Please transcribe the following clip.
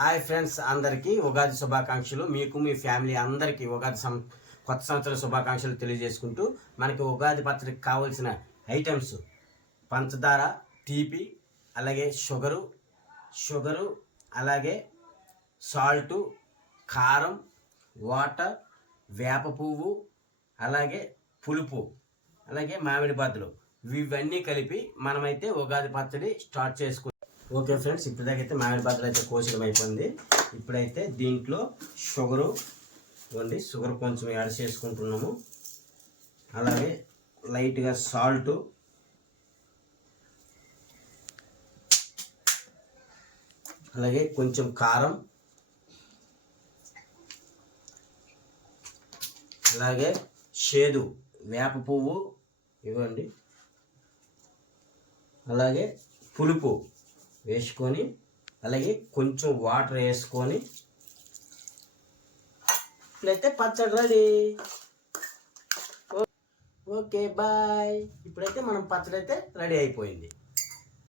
Hi friends, అందరికీ ఉగాది శుభాకాంక్షలు. మీకు మీ ఫ్యామిలీ అందరికీ కొత్త సంవత్సర శుభాకాంక్షలు తెలియజేసుకుంటూ, మనకి ఉగాది పచ్చడికి కావాల్సిన ఐటమ్స్ పంచదార, తీపి, అలాగే షుగరు, అలాగే సాల్టు, కారం, వాటర్, వేప పువ్వు, అలాగే పులుపు, అలాగే మామిడి బద్దలు, ఇవన్నీ కలిపి మనమైతే ఉగాది పచ్చడి స్టార్ట్ చేసుకుంటాం. ఓకే ఫ్రెండ్స్, ఇప్పటిదాకైతే మామిడి బద్దలు అయితే కోసడం అయిపోయింది. ఇప్పుడైతే దీంట్లో షుగర్ కొంచెం యాడ్ చేసుకుంటున్నాము. అలాగే లైట్గా సాల్టు, అలాగే కొంచెం కారం, అలాగే షేదు వేప పువ్వు ఇవ్వండి, అలాగే పులుపు వేసుకొని, అలాగే కొంచెం వాటర్ వేసుకొని ఇప్పుడైతే పచ్చడి రెడీ. Okay bye. ఇప్పుడైతే మనం పచ్చడి అయితే రెడీ అయిపోయింది.